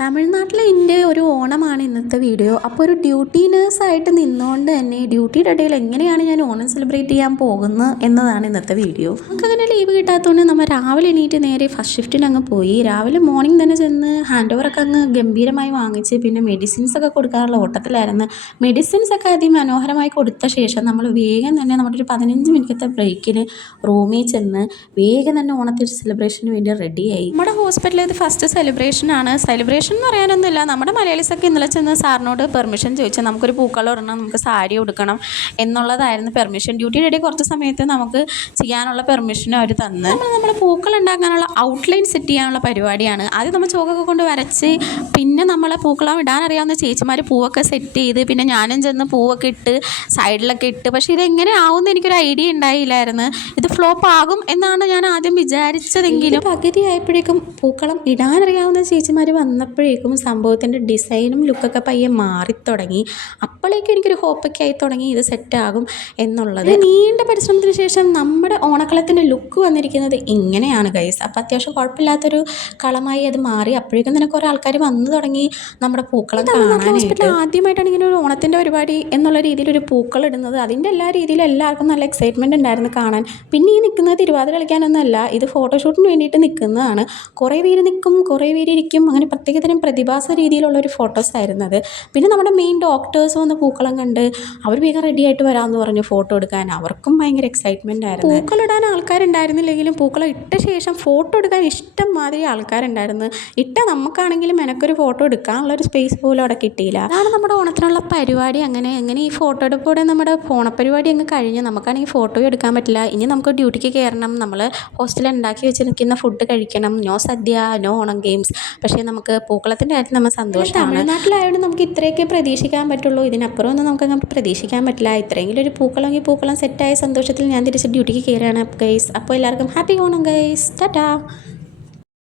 തമിഴ്നാട്ടിലെ എൻ്റെ ഒരു ഓണമാണ് ഇന്നത്തെ വീഡിയോ. അപ്പോൾ ഒരു ഡ്യൂട്ടി നേഴ്സായിട്ട് നിന്നുകൊണ്ട് തന്നെ ഡ്യൂട്ടിയുടെ ഇടയിൽ എങ്ങനെയാണ് ഞാൻ ഓണം സെലിബ്രേറ്റ് ചെയ്യാൻ പോകുന്നത് എന്നതാണ് ഇന്നത്തെ വീഡിയോ. നമുക്കങ്ങനെ ലീവ് കിട്ടാത്തതുകൊണ്ട് നമ്മൾ രാവിലെ എണീറ്റ് നേരെ ഫസ്റ്റ് ഷിഫ്റ്റിന് അങ്ങ് പോയി. രാവിലെ മോർണിംഗ് തന്നെ ചെന്ന് ഹാൻഡ് ഓവറൊക്കെ അങ്ങ് ഗംഭീരമായി വാങ്ങിച്ച് പിന്നെ മെഡിസിൻസൊക്കെ കൊടുക്കാനുള്ള ഓട്ടത്തിലായിരുന്നു. മെഡിസിൻസൊക്കെ അതിമനോഹരമായി കൊടുത്ത ശേഷം നമ്മൾ വേഗം തന്നെ നമ്മുടെ ഒരു 15 മിനിറ്റത്തെ ബ്രേക്കിന് റൂമിൽ ചെന്ന് വേഗം തന്നെ ഓണത്തിൽ സെലിബ്രേഷന് വേണ്ടി റെഡിയായി. നമ്മുടെ ഹോസ്പിറ്റലിൽ ഇത് ഫസ്റ്റ് സെലിബ്രേഷനാണ്. സെലിബ്രേഷൻ എന്ന് പറയാനൊന്നുമില്ല, നമ്മുടെ മലയാളീസൊക്കെ ഇന്നലെ ചെന്ന് സാറിനോട് പെർമിഷൻ ചോദിച്ചാൽ നമുക്കൊരു പൂക്കളം ഇടണം, നമുക്ക് സാരി ഉടുക്കണം എന്നുള്ളതായിരുന്നു പെർമിഷൻ. ഡ്യൂട്ടിയുടെ ഇടയിൽ കുറച്ച് സമയത്ത് നമുക്ക് ചെയ്യാനുള്ള പെർമിഷനും അവർ തന്ന് നമ്മൾ പൂക്കൾ ഉണ്ടാക്കാനുള്ള ഔട്ട്ലൈൻ സെറ്റ് ചെയ്യാനുള്ള പരിപാടിയാണ്. ആദ്യം നമ്മൾ ചോക്കൊക്കെ കൊണ്ട് വരച്ച് പിന്നെ നമ്മളെ പൂക്കളം ഇടാൻ അറിയാവുന്ന ചേച്ചിമാർ പൂവൊക്കെ സെറ്റ് ചെയ്ത് പിന്നെ ഞാനും ചെന്ന് പൂവൊക്കെ ഇട്ട് സൈഡിലൊക്കെ ഇട്ട്. പക്ഷേ ഇതെങ്ങനെ ആവുമെന്ന് എനിക്കൊരു ഐഡിയ ഉണ്ടായില്ലായിരുന്നു. ഇത് ഫ്ലോപ്പ് ആകും എന്നാണ് ഞാൻ ആദ്യം വിചാരിച്ചതെങ്കിലും പകുതി ആയപ്പോഴേക്കും പൂക്കളം ഇടാനറിയാവുന്ന ചേച്ചിമാർ വന്നപ്പോഴേക്കും സംഭവത്തിൻ്റെ ഡിസൈനും ലുക്കൊക്കെ പയ്യെ മാറിത്തുടങ്ങി. അപ്പോഴേക്കും എനിക്കൊരു ഹോപ്പൊക്കെ ആയി തുടങ്ങി ഇത് സെറ്റാകും എന്നുള്ളത്. നീണ്ട പരിശ്രമത്തിന് ശേഷം നമ്മുടെ ഓണക്കളത്തിൻ്റെ ലുക്ക് വന്നിരിക്കുന്നത് ഇങ്ങനെയാണ് ഗൈസ്. അപ്പോൾ അത്യാവശ്യം കുഴപ്പമില്ലാത്തൊരു കളമായി അത് മാറി. അപ്പോഴേക്കും തന്നെ കുറേ ആൾക്കാർ വന്നു തുടങ്ങി നമ്മുടെ പൂക്കളം കാണാനായിട്ട്. ആദ്യമായിട്ടാണ് ഇങ്ങനെ ഒരു ഓണത്തിൻ്റെ പരിപാടി എന്നുള്ള രീതിയിൽ ഒരു പൂക്കളം ഇടുന്നത്. അതിൻ്റെ എല്ലാ രീതിയിലും എല്ലാവർക്കും നല്ല എക്സൈറ്റ്മെൻറ്റ് ഉണ്ടായിരുന്നു കാണാൻ. പിന്നെ ഈ നിൽക്കുന്നത് തിരുവാതിര കളിക്കാനൊന്നുമല്ല, ഇത് ഫോട്ടോഷൂട്ടിന് വേണ്ടിയിട്ട് നിൽക്കുന്നതാണ്. കുറേ പേര് നിൽക്കും, കുറേ പേര് ഇരിക്കും, അങ്ങനെ പ്രത്യേകതരം പ്രതിഭാസ രീതിയിലുള്ള ഒരു ഫോട്ടോസ് ആയിരുന്നത്. പിന്നെ നമ്മുടെ മെയിൻ ഡോക്ടേഴ്സ് വന്ന് പൂക്കളം കണ്ട് അവർ വേഗം റെഡി ആയിട്ട് വരാമെന്ന് പറഞ്ഞു ഫോട്ടോ എടുക്കാൻ. അവർക്കും ഭയങ്കര എക്സൈറ്റ്മെൻ്റ് ആയിരുന്നു. പൂക്കളിടാൻ ആൾക്കാരുണ്ടായിരുന്നില്ലെങ്കിലും പൂക്കളം ഇട്ട ശേഷം ഫോട്ടോ എടുക്കാൻ ഇഷ്ടം മാതിരി ആൾക്കാരുണ്ടായിരുന്നു. ഇട്ട നമുക്കാണെങ്കിലും എനിക്കൊരു ഫോട്ടോ എടുക്കാനുള്ളൊരു സ്പേസ് പോലും അവിടെ കിട്ടിയില്ല. അതാണ് നമ്മുടെ ഓണത്തിനുള്ള പരിപാടി. അങ്ങനെ ഈ ഫോട്ടോ എടുപ്പോടെ നമ്മുടെ ഓണപ്പരിപാടി അങ്ങ് കഴിഞ്ഞ് നമുക്കാണെങ്കിൽ ഫോട്ടോ എടുക്കാൻ പറ്റില്ല. ഇനി നമുക്ക് ഡ്യൂട്ടിക്ക് കയറണം, നമ്മൾ ഹോസ്റ്റലിൽ ഉണ്ടാക്കി വെച്ചിരിക്കുന്ന ഫുഡ് കഴിക്കണം. നോ സദ്യ, നോ ഓണം ഗെയിംസ്. പക്ഷേ നമുക്ക് പൂക്കളത്തിൻ്റെ കാര്യത്തിൽ നമ്മൾ സന്തോഷമാണ്. തമിഴ്നാട്ടിലായതുകൊണ്ട് നമുക്ക് ഇത്രയൊക്കെ പ്രതീക്ഷിക്കാൻ പറ്റുള്ളൂ. ഇതിനപ്പുറം ഒന്നും നമുക്ക് പ്രതീക്ഷിക്കാൻ പറ്റില്ല. ഇത്രയെങ്കിലും ഒരു പൂക്കളമെങ്കിൽ പൂക്കളം സെറ്റായ സന്തോഷത്തിൽ ഞാൻ തിരിച്ച് ഡ്യൂട്ടിക്ക് കയറുകയാണ് ഗൈസ്. അപ്പോൾ എല്ലാവർക്കും ഹാപ്പി ഓണം ഗൈസ്. ടാറ്റാ.